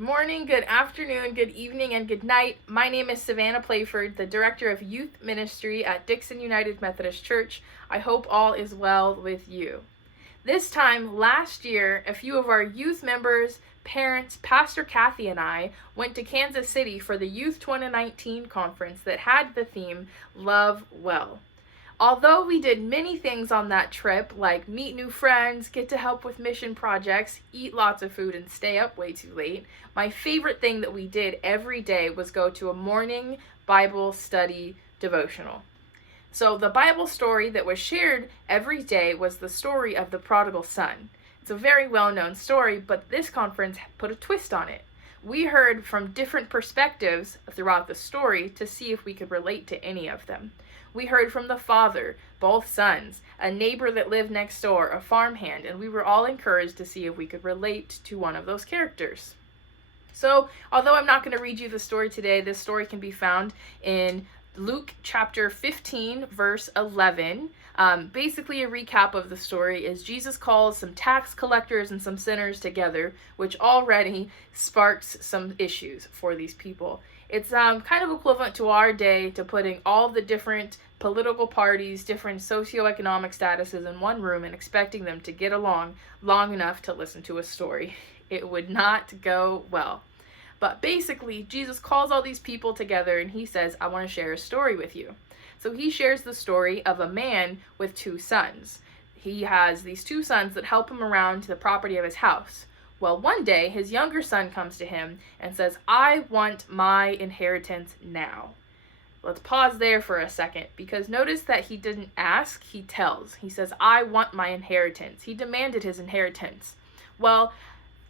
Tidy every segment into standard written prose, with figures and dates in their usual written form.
Good morning, good afternoon, good evening, and good night. My name is Savannah Playford, the Director of Youth Ministry at Dixon United Methodist Church. I hope all is well with you. This time last year, a few of our youth members, parents, Pastor Kathy, and I went to Kansas City for the Youth 2019 conference that had the theme Love Well. Although we did many things on that trip, like meet new friends, get to help with mission projects, eat lots of food, and stay up way too late, my favorite thing that we did every day was go to a morning Bible study devotional. So the Bible story that was shared every day was the story of the Prodigal Son. It's a very well-known story, but this conference put a twist on it. We heard from different perspectives throughout the story to see if we could relate to any of them. We heard from the father, both sons, a neighbor that lived next door, a farmhand, and we were all encouraged to see if we could relate to one of those characters. So, although I'm not going to read you the story today, this story can be found in Luke chapter 15, verse 11. Basically, a recap of the story is Jesus calls some tax collectors and some sinners together, which already sparks some issues for these people. It's kind of equivalent to our day to putting all the different political parties, different socioeconomic statuses in one room and expecting them to get along long enough to listen to a story. It would not go well. But basically, Jesus calls all these people together and he says, I want to share a story with you. So he shares the story of a man with two sons. He has these two sons that help him around to the property of his house. Well, one day, his younger son comes to him and says, I want my inheritance now. Let's pause there for a second, because notice that he didn't ask, he tells. He says, I want my inheritance. He demanded his inheritance. Well,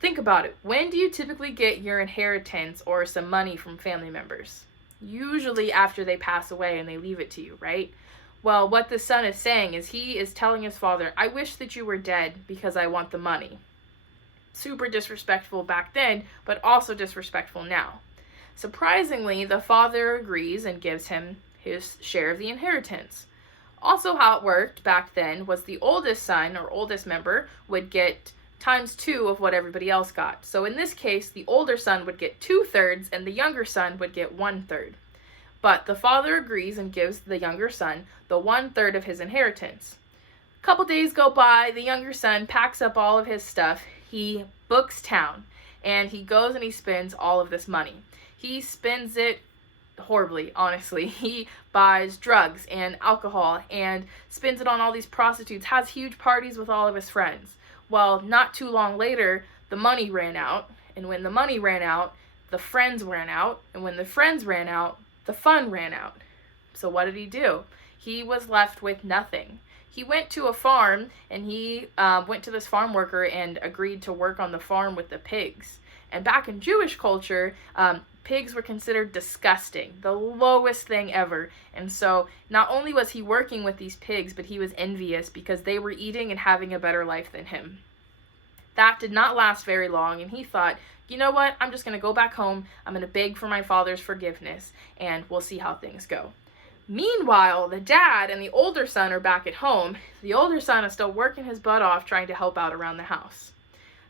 think about it. When do you typically get your inheritance or some money from family members? Usually after they pass away and they leave it to you, right? Well, what the son is saying is he is telling his father, I wish that you were dead because I want the money. Super disrespectful back then, but also disrespectful now. Surprisingly, the father agrees and gives him his share of the inheritance. Also, how it worked back then was the oldest son or oldest member would get times 2 of what everybody else got. So in this case, the older son would get 2/3 and the younger son would get 1/3. But the father agrees and gives the younger son the 1/3 of his inheritance. A couple days go by, the younger son packs up all of his stuff. He books town and he goes and he spends all of this money. He spends it horribly, honestly. He buys drugs and alcohol and spends it on all these prostitutes, has huge parties with all of his friends. Well, not too long later, the money ran out. And when the money ran out, the friends ran out. And when the friends ran out, the fun ran out. So what did he do? He was left with nothing. He went to a farm and he went to this farm worker and agreed to work on the farm with the pigs. And back in Jewish culture, pigs were considered disgusting, the lowest thing ever. And so not only was he working with these pigs, but he was envious because they were eating and having a better life than him. That did not last very long, and he thought, you know what, I'm just going to go back home, I'm going to beg for my father's forgiveness, and we'll see how things go. Meanwhile, the dad and the older son are back at home. The older son is still working his butt off trying to help out around the house.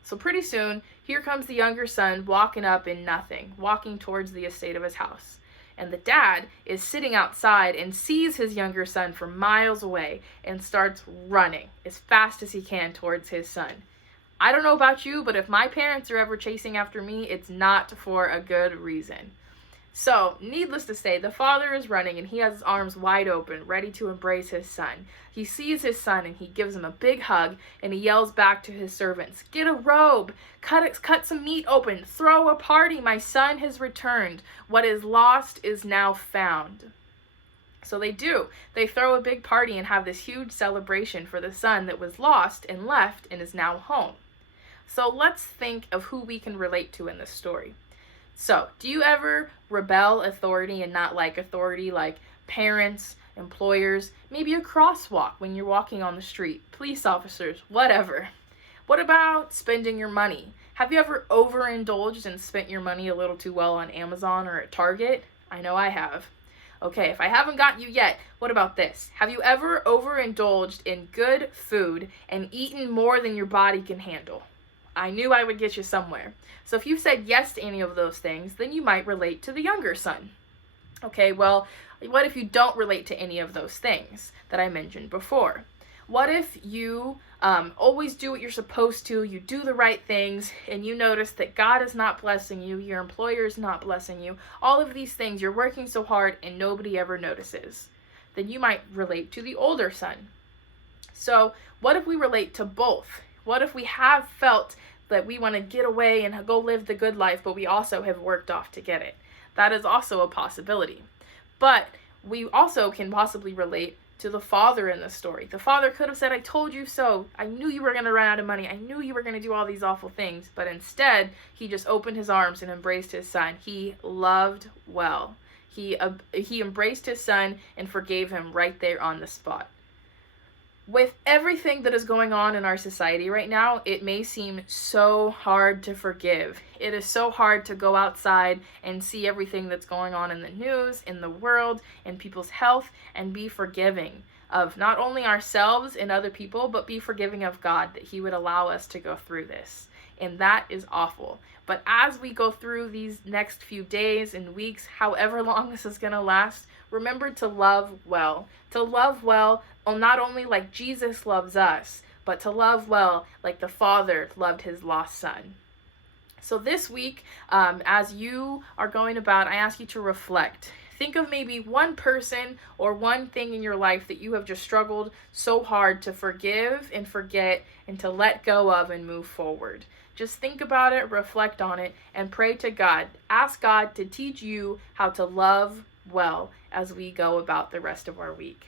So pretty soon, here comes the younger son walking up in nothing, walking towards the estate of his house. And the dad is sitting outside and sees his younger son from miles away and starts running as fast as he can towards his son. I don't know about you, but if my parents are ever chasing after me, it's not for a good reason. So, needless to say, the father is running and he has his arms wide open, ready to embrace his son. He sees his son and he gives him a big hug and he yells back to his servants, get a robe, cut some meat open, throw a party, my son has returned. What is lost is now found. So they do. They throw a big party and have this huge celebration for the son that was lost and left and is now home. So let's think of who we can relate to in this story. So, do you ever rebel authority and not like authority, like parents, employers, maybe a crosswalk when you're walking on the street, police officers, whatever? What about spending your money? Have you ever overindulged and spent your money a little too well on Amazon or at Target? I know I have. Okay, if I haven't got you yet, what about this? Have you ever overindulged in good food and eaten more than your body can handle? I knew I would get you somewhere. So if you've said yes to any of those things, then you might relate to the younger son. Okay, well, what if you don't relate to any of those things that I mentioned before? What if you always do what you're supposed to, you do the right things, and you notice that God is not blessing you, your employer is not blessing you, all of these things, you're working so hard and nobody ever notices? Then you might relate to the older son. So what if we relate to both? What if we have felt that we want to get away and go live the good life, but we also have worked off to get it? That is also a possibility. But we also can possibly relate to the father in the story. The father could have said, I told you so. I knew you were going to run out of money. I knew you were going to do all these awful things. But instead, he just opened his arms and embraced his son. He loved well. He embraced his son and forgave him right there on the spot. With everything that is going on in our society right now, it may seem so hard to forgive. It is so hard to go outside and see everything that's going on in the news, in the world, in people's health, and be forgiving of not only ourselves and other people, but be forgiving of God, that he would allow us to go through this. And that is awful. But as we go through these next few days and weeks, however long this is going to last, remember to love well. To love well, not only like Jesus loves us, but to love well like the Father loved his lost son. So this week, as you are going about, I ask you to reflect. Think of maybe one person or one thing in your life that you have just struggled so hard to forgive and forget and to let go of and move forward. Just think about it, reflect on it, and pray to God. Ask God to teach you how to love well as we go about the rest of our week.